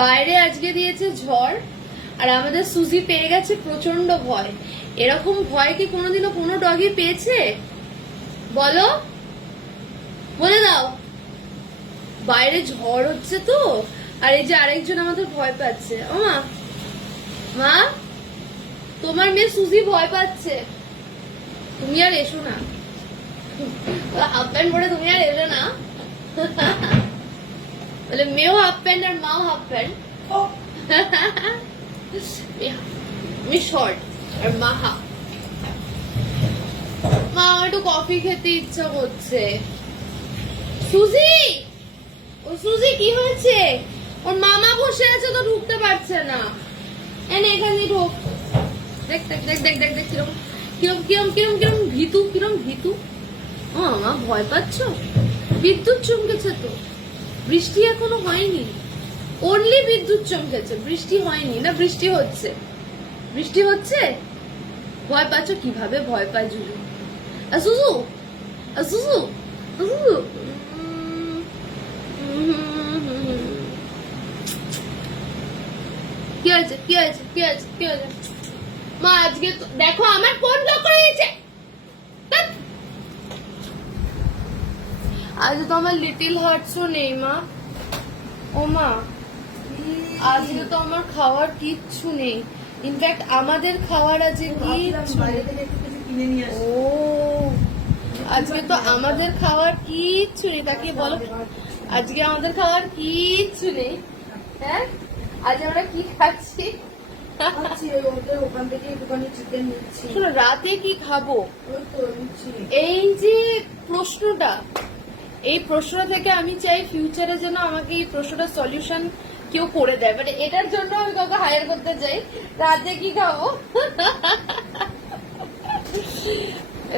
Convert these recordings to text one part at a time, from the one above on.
বাইরে আজকে দিয়েছে ঝড়, আর আমাদের সুজি পেয়ে গেছে প্রচন্ড ভয়। এরকম ভয় কি কোনোদিনও কোনো ডগি পেয়েছে? বলো, বলে দাও। বাইরে ঝড় হচ্ছে তো, আর এই যে আরেকজন আমাদের ভয় পাচ্ছে। ও মা, মা তোমার মেয়ে সুজি ভয় পাচ্ছে, তুমি আর এসো না। হাফ প্যান্ট পরে তুমি আর এসো না। বলে মেয়েও হাফ প্যান্ট আর মাও হাফ প্যান্ট। আমি শর্ট আর মা হাফ। মা একটু কফি খেতে ইচ্ছা করছে। সুজি, ও সুজি কি হয়েছে? ওর মামা বসে আছে তো ঢুকতে পারছে না। এনে এখানে ঢোক। দেখ দেখ দেখ দেখ দেখ দেখ কিরম কিরম কিরম কিরম কিরম ভীতু, কিরম ভীতু। ও মা ভয় পাচ্ছ? বিদ্যুৎ চমকেছে তো, বৃষ্টি এখনো হয়নি, অনলি বিদ্যুৎ চমকেছে, বৃষ্টি হয়নি। না বৃষ্টি হচ্ছে, বৃষ্টি হচ্ছে। ভয় পাচ্ছ? কিভাবে ভয় পায় জুজু। সুজু, সুজু, সুজু। কি হয়েছে, কি হয়েছে, কি হয়েছে, কি হয়েছে? মা আজকে দেখো আমার কোন ব্লক করে দিয়েছে। আজ তো আমার লিটিল হার্টসও নেই মা। ও মা, আজকে তো আমার খাওয়ার কিচ্ছু নেই। ইনফ্যাক্ট আমাদের খাওয়ার আজকে কিচ্ছু নেই। ও আজকে তো আমাদের খাওয়ার কিচ্ছু নেই। তাকে বলো আজকে আমাদের খাওয়ার কিচ্ছু নেই। হ্যাঁ, আজ আমরা কি খাচ্ছি? শোনো, রাতে কি খাবো এই যে প্রশ্নটা, এই প্রশ্নটা থেকে আমি চাই ফিউচারে যেন আমাকে এই প্রশ্নটার সলিউশন কেউ করে দেয়। মানে এটার জন্য আমি কাউকে হায়ার করতে চাই। রাতে কি খাবো?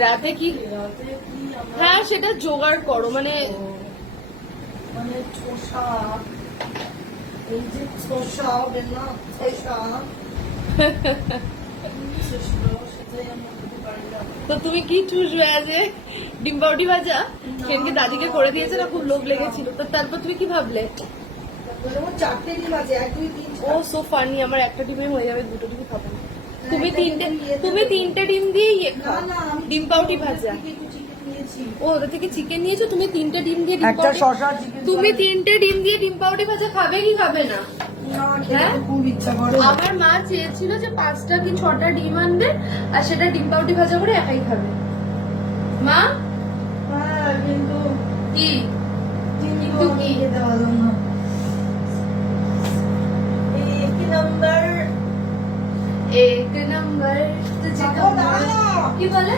রাতে কি? হ্যাঁ সেটা জোগাড় করো। মানে তো তুমি কি চুষবে? আজ ডিম পাউডি ভাজা সেদিনকে দাদিকে করে দিয়েছে না, খুব লোভ লেগেছিল। তো তারপর তুমি কি ভাবলে? ও সো ফানি, আমার একটা ডিমে হয়ে যাবে, দুটো ডিম খাবো না। তুমি তিনটে ডিম দিয়ে ইয়ে খাও, ডিম পাউডি ভাজা। ও ওটা থেকে চিকেন নিয়েছো, তুমি তিনটে ডিম দিয়ে তুমি তিনটে ডিম দিয়ে ডিম পাউডি ভাজা খাবে কি খাবে না? আমার মা চেয়েছিল যে 5টা কি 6টা ডিম আনবে, আর সেটা ডিম পাউডি ভাজা করে একাই খাবে। মা কি কিন্তু কি एक नंबर तुझे কি বলে?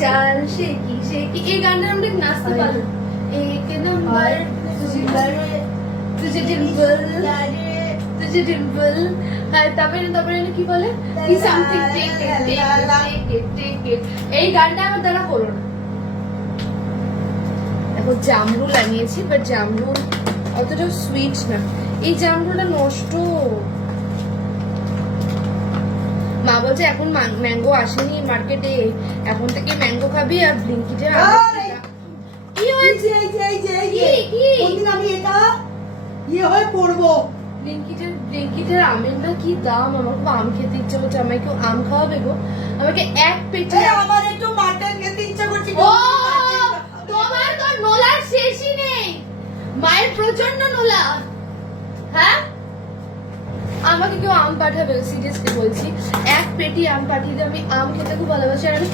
চাল শেকি শেকি। এই গানটা আমরা নাচতে পারবো। एक नंबर तुझे डिम्पल, तुझे डिम्पल। তারপরে কি বলে? কি সামথিং টেক ইট। এই গানটা আমার দ্বারা হলো না। দেখো জামরুল আনিয়েছি, বাট জামরুল অতটা সুইট না। এই জামরুলটা নষ্ট। মা বলছে এখন ম্যাঙ্গো আসেনি মার্কেটে, এখন থেকে ম্যাঙ্গো খাবি। আর ব্লিঙ্কিটে কি হয়েছে? আমি এটা ইয়ে হয়ে পড়বো। ব্লিঙ্কিটের আমেরটা কি দাম? আমার খুব আম খেতে ইচ্ছা করছে। আমাকে কেউ আম খাওয়াবে গো? আমাকে এক পেটে। আমার একটু মাটন খেতে ইচ্ছা করছে। ও তোমার তো নোলার শেষই নেই, মায়ের প্রচন্ড নোলা। হ্যাঁ, আমাকে কেউ আম পাঠাবে? সিরিয়াসলি বলছি, এক পেটি আম পাঠিয়ে দিয়ে। আমি আম খেতে খুব ভালোবাসি, আর আমি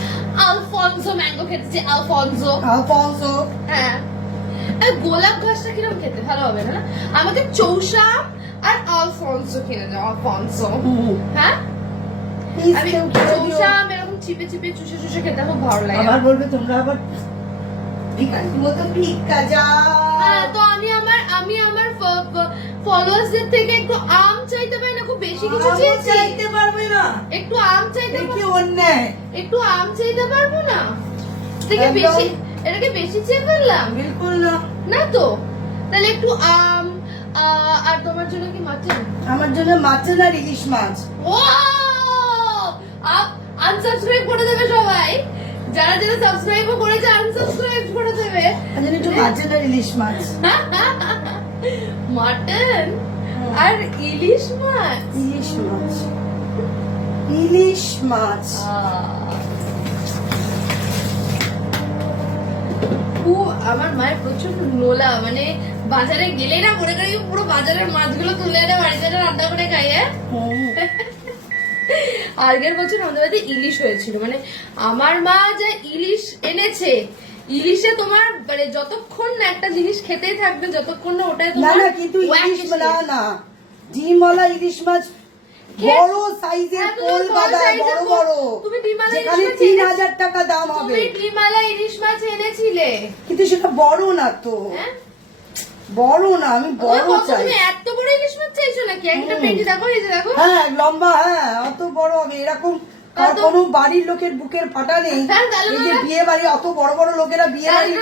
আলফনসো ম্যাঙ্গো খেতেছি। আলফনসো হ্যাঁ। গোলাপ ঘাসটা কিরকম খেতে ভালো হবে না? আমাকে চৌষা আর আলফনসো কিনে দাও। আলফনসো হ্যাঁ, আমি চৌষা আম এরকম চিপে চিপে চুষে চুষে খেতে খুব ভালো লাগে। আবার বলবে তোমরা আবার ভিখারির মতো ভিক্ষা যাও। হ্যাঁ, তো আমি আমার ফলোয়ার্সদের থেকে একটু আম চাইতে পারি না? খুব বেশি কিছু চাইতে পারবে না? একটু আম চাইতে কি অন্যায়? একটু আম চাইতে পারবো না? এটাকে বেশি চেয়ে ফেললাম? বিলকুল না। না তো তাহলে একটু আম। আর তোমার জন্য কি মাটন? আমার জন্য মাটন আর ইলিশ মাছ। ও আনসাবস্ক্রাইব করে দেবে সবাই, যারা যারা সাবস্ক্রাইব করেছে আনসাবস্ক্রাইব করে দেবে। একটু মাটন আর ইলিশ মাছ। মাটন আর ইলিশ মাছ। ইলিশ মাছ, ইলিশ মাছ। আমার মায়ের প্রচুর নোলা, মানে বাজারে গেলে না মনে করি পুরো বাজারের মাছগুলো তুলে এনে বাড়িতে রান্না করে খাই। আগের বছর আমাদের বাড়িতে ইলিশ হয়েছিল, মানে আমার মা যে ইলিশ এনেছে, ইলিশে তোমার মানে যতক্ষণ না একটা জিনিস খেতেই থাকবে যতক্ষণ না ওটাই না না, কিন্তু ইলিশ না, ডিমওয়ালা ইলিশ মাছ, বড় সাইজের কোল বাঁধা, বড় বড়, যেখানে 3000 টাকা দাম হবে। তুমি ডিমওয়ালা ইলিশ মাছ এনেছিলে, কিন্তু সেটা বড় না তো, বড় না, আমি বড় চাই। তুমি এত বড় ইলিশ মাছ চাইছো নাকি? একটা পেটি দেখো, এই যে দেখো, হ্যাঁ লম্বা, হ্যাঁ অত বড় হবে এরকম। আর কোন বাড়ির লোকের বুকের ফাটা নেই, এই যে বিয়ে বাড়ি, অত বড় বড় লোকেরা বিয়ে বাড়ি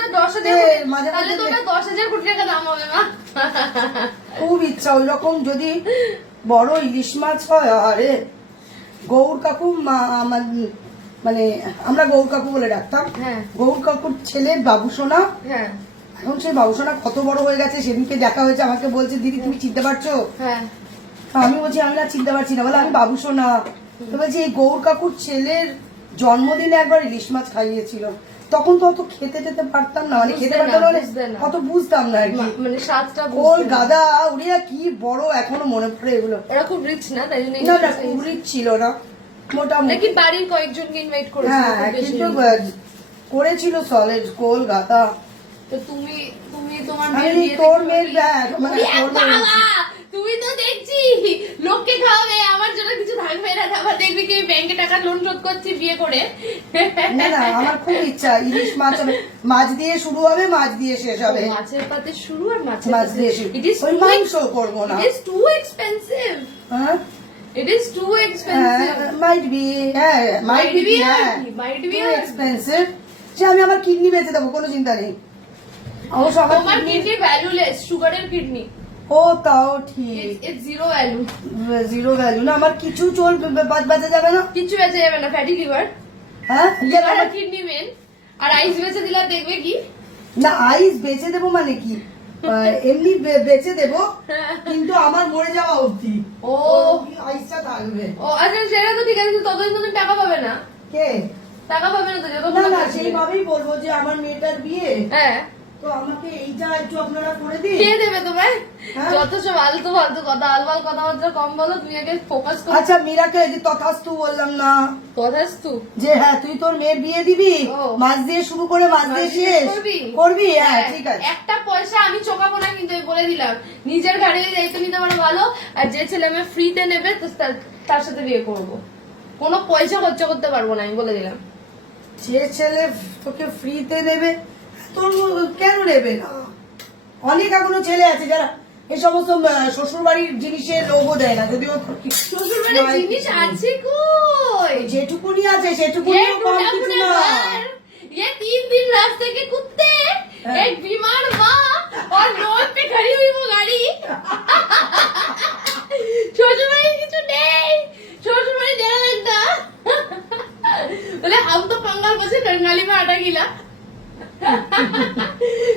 মাঝে মাঝে 10,000 কোটি টাকা দাম হবে না। খুব ইচ্ছা ওইরকম যদি বড় ইলিশ মাছ হয়। আরে গৌর কাকু আমার, মানে আমরা গৌর কাকু বলে ডাকতাম, গৌর কাকুর ছেলে বাবুসোনা, এখন সেই বাবুসোনা কত বড় হয়ে গেছে। সেদিনকে দেখা হয়েছে, আমাকে বলছে দিদি তুমি চিনতে পারছো? আমি বলছি আমি না চিনতে পারছি না, বলে আমি বাবুসোনা। তো বলছি এই গৌর কাকুর ছেলের জন্মদিনে একবার ইলিশ মাছ খাইয়েছিল, তখন তো অত খেতে টেতে পারতাম না, মানে খেতে পারতাম না, অত বুঝতাম না আর কি, মানে স্বাদটা ওই গাদা উড়িয়া কি বড়, এখনো মনে পড়ে এগুলো। ওরা খুব রিচ না, তাই জন্য না না খুব রিচ ছিল না, মোটামুটি বাড়ির কয়েকজনকে ইনভাইট করেছিল। হ্যাঁ কিন্তু করেছিল সলিড কোল গাদা। তো তুমি তোমার তোর মেয়ের ব্যাগ, মানে তুমি তো দেখছি লোককে খাওয়াবে, আমার জন্য কিছু থাকবে না, আবার দেখবি কি ব্যাংকে টাকা লোন শোধ করছি বিয়ে করে। না না আমার খুব ইচ্ছা ইলিশ মাছ হবে, মাছ দিয়ে শুরু হবে, মাছ দিয়ে শেষ হবে। মাছের পাতে শুরু আর মাছ দিয়ে শুরু, ওই মাংস করবো না। It is too expensive. হ্যাঁ It is too expensive. Might be, হ্যাঁ might be, হ্যাঁ too expensive। সে আমি আমার কিডনি বেঁচে দেবো, কোনো চিন্তা নেই। অবশ্য আমার কিডনি ভ্যালুলেস, সুগারের কিডনি। ও তাও ঠিক, জিরো ভ্যালু, জিরো ভ্যালু না, আমার কিছু বাঁচা যাবে না, কিছু বেঁচে যাবে না। ফ্যাটি লিভার, হ্যাঁ কিডনি মেন, আর আইস বেঁচে দিলে দেখবে কি না, আইস বেঁচে দেবো মানে কি, এমনি বেঁচে দেবো কিন্তু আমার মরে যাওয়া অবধি ও আইসটা থাকবে। ও আচ্ছা সেটা তো ঠিক আছে, ততদিন তুমি টাকা পাবে না। কে টাকা পাবে না তো? না না সেইভাবেই বলবো যে আমার মেয়েটার বিয়ে, হ্যাঁ তো আমাকে এইটা একটু আপনারা করে দিন। কে দেবে তোমায়? যত সব আলতু ফালতু কথা, আলবাল কথাবার্তা কম বলো, তুমি আগে ফোকাস করো। আচ্ছা মীরাকে যে তথাস্তু বললাম না, তথাস্তু যে হ্যাঁ তুই তোর মেয়ের বিয়ে দিবি, মাছ দিয়ে শুরু করে মাছ দিয়ে শেষ করবি, হ্যাঁ ঠিক আছে। একটা পয়সা আমি চোকাবো না কিন্তু, বলে দিলাম, নিজের ঘাড়ে দায়িত্ব নিতে পারো ভালো, আর যে ছেলে মেয়ে ফ্রিতে নেবে তার সাথে বিয়ে করবো, কোনো পয়সা খরচা করতে পারবো না, আমি বলে দিলাম। যে ছেলে তোকে ফ্রিতে নেবে তোর কেন নেবে না? অনেক এখনো ছেলে আছে যারা এই সমস্ত শ্বশুর বাড়ির জিনিসের লোভও দেয় না, যদিও শ্বশুর বাড়ির জিনিস আছে কই, যেটুকুনি আছে সেটুকুনি কম কিছু না। ये 3 दिन रास्ते के कुत्ते, एक बीमार माँ और रोड पे खड़ी हुई वो गाड़ी। শ্বশুর বাড়ির কিছু নেই, শ্বশুর বাড়ি দেওয়া একটা बोले हम तो पंगाल बसे कंगाली में आटा गिला।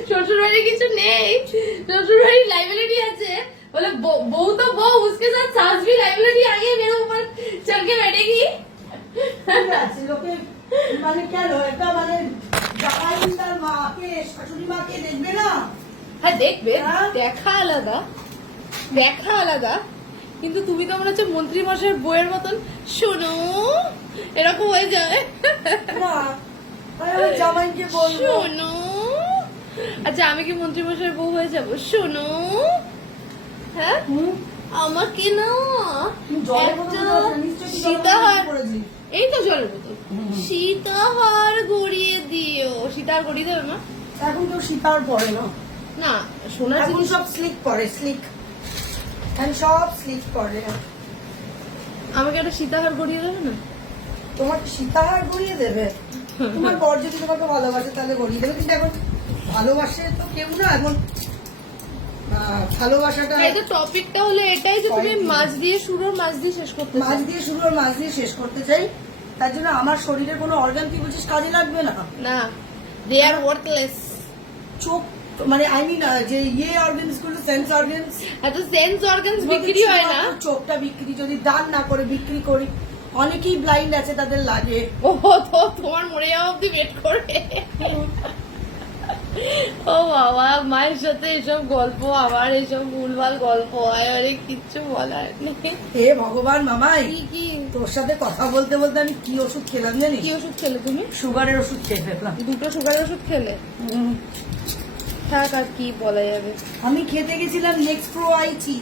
শ্বশুর বাড়ি কিছু নেই, শ্বশুর বাড়ির লাइबिलिटी আছে, बोले बहू तो बहू, उसके साथ सास भी लाइबिलिटी आगे मेरे ऊपर चढ़ के बैठेगी। লোকে মানে কেন একটা মানে জামাই তার মাকে শাশুড়ি মাকে দেখবে না? হ্যাঁ দেখবে, দেখা আলাদা, দেখা আলাদা, কিন্তু তুমি তো মনে হচ্ছে মন্ত্রী মশাইয়ের বইয়ের মতন শোনো এরকম হয়ে যায় না, জামাইকে বলবো শোনো। আচ্ছা আমি কি মন্ত্রী মশাইয়ের বউ হয়ে যাবো? শোনো, হ্যাঁ আমাকে না একটা সীতাহার, এই তো জলের বোতল, সীতাহার গড়িয়ে দিও। সীতাহার গড়িয়ে দেবে না? এখন কেউ সীতাহার পরে না, না সোনার জিনিস সব স্লিক পরে, স্লিক সব স্লিক পরে। আমাকে একটা সীতাহার গড়িয়ে দেবে না? তোমাকে সীতাহার গড়িয়ে দেবে? তোমার বর যদি তোমাকে ভালোবাসে তাহলে গড়িয়ে দেবে, কিন্তু এখন ভালোবাসে তো কেউ না, এখন ভালোবাসাটা। টপিকটা হলো এটাই যে তুমি মাছ দিয়ে শুরু, মাছ দিয়ে শেষ করতে, মাছ দিয়ে শুরু আর মাছ দিয়ে শেষ করতে চাই, তার জন্য আমার শরীরের কোনো অর্গান তুই বলছিস কাজে লাগবে না? না, দে আর ওয়ার্থলেস। চোখ মানে আই মিন যে অর্গানস গুলো, সেন্স অর্গানস, এত সেন্স অর্গানস বিক্রি হয় না। চোখটা বিক্রি যদি দান না করে বিক্রি করি, অনেকেই ব্লাইন্ড আছে তাদের লাগে। ও তো তোমার মরে যাওয়া অব্দি ওয়েট করবে। ও বাবা, মায়ের সাথে এসব গল্প, আবার এসব ভুলভাল গল্প হয়, আরে কিচ্ছু বলার নেই। হে ভগবান মামাই, কি তোর সাথে কথা বলতে বলতে আমি কি ওষুধ খেলাম জানিস? কি ওষুধ খেলে তুমি? সুগারের ওষুধ খেয়ে ফেললাম। 2টো সুগারের ওষুধ খেলে? থাক, আর কি বলা যাবে। আমি খেতে গেছিলাম নেক্সট প্রো আইচি,